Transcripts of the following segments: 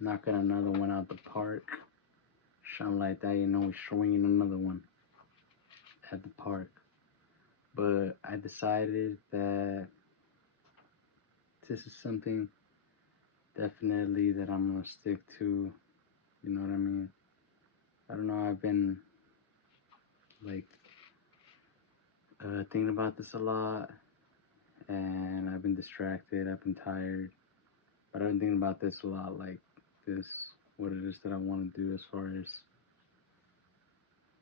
Knocking another one out the park. Something like that, you know, we're swinging another one at the park. But I decided that this is something definitely that I'm gonna stick to. You know what I mean? I don't know. I've been like thinking about this a lot, and I've been distracted. I've been tired, but I've been thinking about this a lot. Like this, what it is that I want to do as far as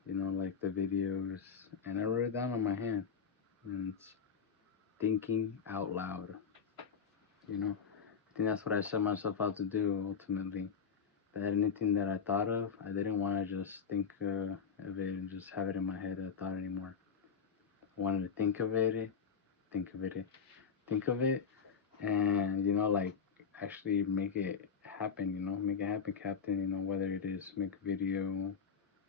like the videos, and I wrote it down on my hand, and it's thinking out loud. I think that's what I set myself out to do ultimately. That anything that I thought of, I didn't want to just think of it and just have it in my head a thought anymore. I wanted to think of it, think of it, and like actually make it happen. Make it happen, Captain. Whether it is make a video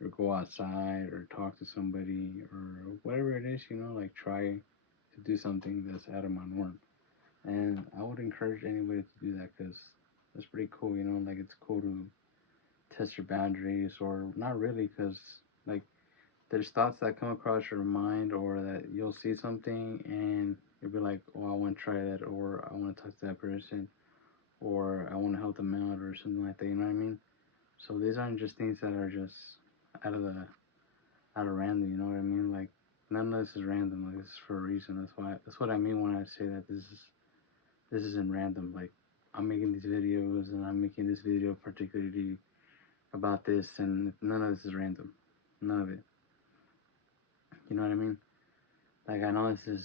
or go outside or talk to somebody or whatever it is. Like try to do something that's out of my norm. And I would encourage anybody to do that because that's pretty cool. Like it's cool to test your boundaries, or not really, because like there's thoughts that come across your mind, or that you'll see something and you'll be like, oh, I want to try that, or I want to talk to that person, or I want to help them out, or something like that. You know what I mean? So these aren't just things that are just out of the out of random. You know what I mean? Like none of this is random. Like this is for a reason. That's what I mean when I say that this isn't random. Like I'm making these videos, and I'm making this video particularly about this, and none of this is random. None of it. You know what I mean? Like I know this is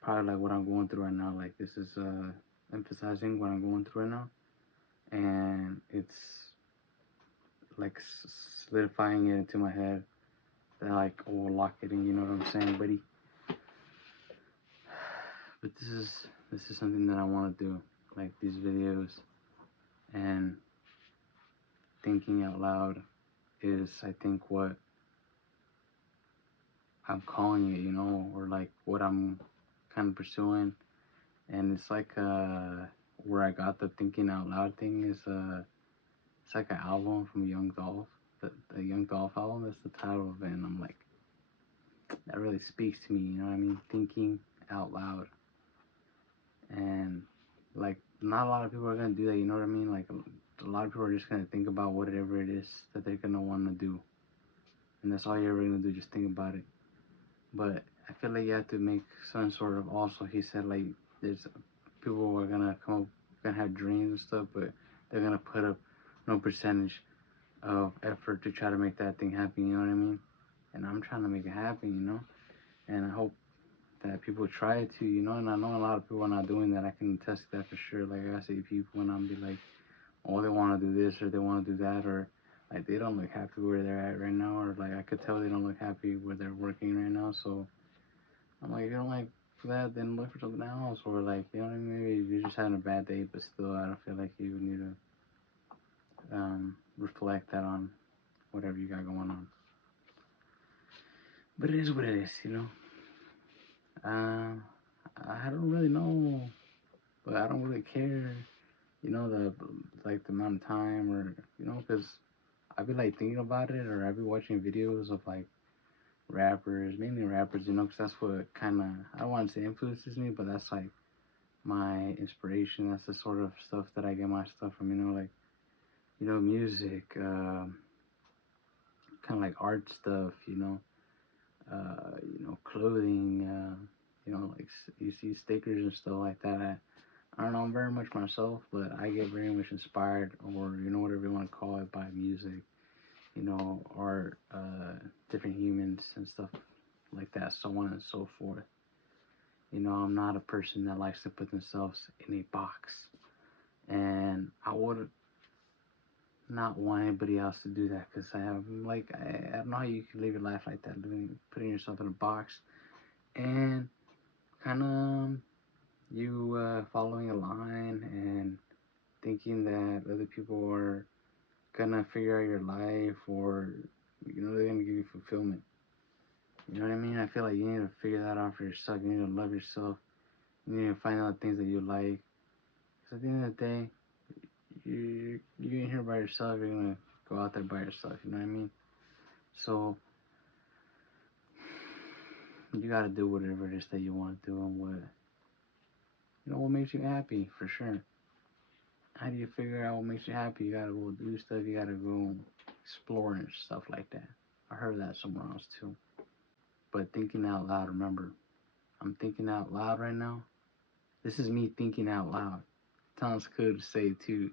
probably like what I'm going through right now. Like this is emphasizing what I'm going through right now, and it's like solidifying it into my head. That like will lock it in. You know what I'm saying, buddy? But this is something that I want to do. Like these videos and thinking out loud is, I think, what I'm calling it. Or like what I'm kind of pursuing. And it's like where I got the thinking out loud thing is it's like an album from Young Dolph, the Young Dolph album. That's the title of it, and I'm like, that really speaks to me. You know what I mean? Thinking out loud, and like not a lot of people are gonna do that. You know what I mean? Like a lot of people are just gonna think about whatever it is that they're gonna want to do, and that's all you're ever gonna do. Just think about it. But I feel like you have to make some sort of, also he said, like there's people who are gonna come up, gonna have dreams and stuff, but they're gonna put up no percentage of effort to try to make that thing happen. You know what I mean? And I'm trying to make it happen. And I hope that people try to. And I know a lot of people are not doing that. I can attest to that for sure. Like I see people and I'm be like, oh, they want to do this or they want to do that, or like they don't look happy where they're at right now, or like I could tell they don't look happy where they're working right now. So I'm like, if you don't like for that, then look for something else, or like, you know what I mean? Maybe you're just having a bad day, but still, I don't feel like you need to reflect that on whatever you got going on. But it is what it is. I don't really know, but I don't really care. The like the amount of time, or because I be like thinking about it, or I be watching videos of like rappers, mainly rappers. Because that's what kind of, I don't want to say influences me, but that's like my inspiration. That's the sort of stuff that I get my stuff from. Like music, kind of like art stuff. Clothing. Like you see stickers and stuff like that. I don't know very much myself, but I get very much inspired, or whatever you want to call it, by music. Art, different humans and stuff like that, so on and so forth. I'm not a person that likes to put themselves in a box, and I would not want anybody else to do that, because I have like I don't know how you can live your life like that, putting yourself in a box, and kind of you following a line and thinking that other people are gonna figure out your life, or they're gonna give you fulfillment. You know what I mean? I feel like you need to figure that out for yourself. You need to love yourself. You need to find out things that you like. Because at the end of the day, you're in here by yourself. You're gonna go out there by yourself. You know what I mean? So you gotta do whatever it is that you want to do and what makes you happy for sure. How do you figure out what makes you happy? You gotta go do stuff. You gotta go explore and stuff like that. I heard that somewhere else too. But thinking out loud. Remember, I'm thinking out loud right now. This is me thinking out loud. Sounds good to say too.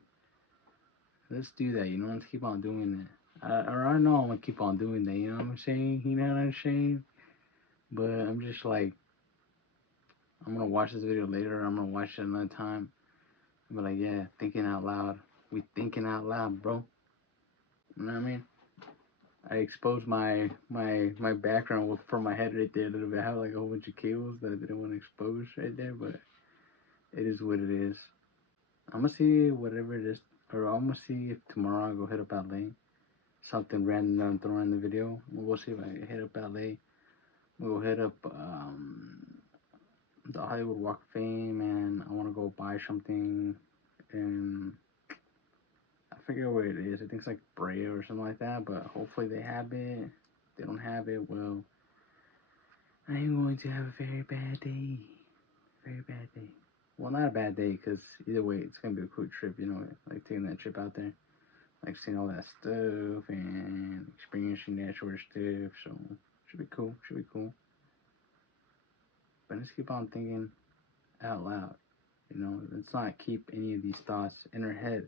Let's do that. Let's keep on doing that. I know I'm gonna keep on doing that. You know what I'm saying? You know what I'm saying? But I'm just like, I'm gonna watch this video later. I'm gonna watch it another time. But like, yeah, thinking out loud. We thinking out loud, bro. You know what I mean? I exposed my background from my head right there a little bit. I have like a whole bunch of cables that I didn't want to expose right there, but it is what it is. I'm gonna see whatever it is, or I'm gonna see if tomorrow I go hit up LA. Something random that I'm throwing in the video. We'll see if I hit up LA. We'll hit up the Hollywood Walk of Fame, and I want to go buy something, and I forget where it is. I think it's like Brea or something like that, but hopefully they have it. If they don't have it, well, I am going to have a very bad day. Very bad day. Well, not a bad day, because either way, it's going to be a cool trip, like taking that trip out there. Like seeing all that stuff and experiencing that sort of stuff. So, should be cool. Should be cool. But let's keep on thinking out loud. Let's not keep any of these thoughts in our head.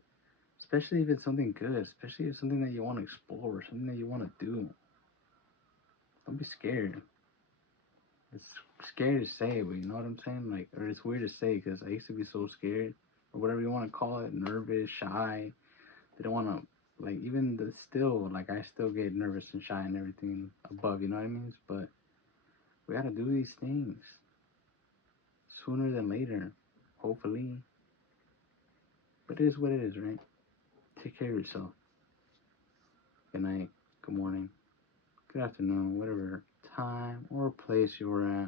Especially if it's something good. Especially if it's something that you want to explore. Something that you want to do. Don't be scared. It's scary to say, but you know what I'm saying? Like, or it's weird to say because I used to be so scared, or whatever you want to call it, nervous, shy. They don't want to, like, even still, like, I still get nervous and shy and everything above, you know what I mean? But we gotta do these things sooner than later, hopefully. But it is what it is, right? Take care of yourself. Good night, good morning, good afternoon, whatever time or place you're at.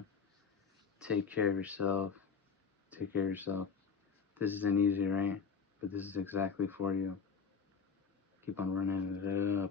Take care of yourself. Take care of yourself. This isn't easy, right? But this is exactly for you. Keep on running it up.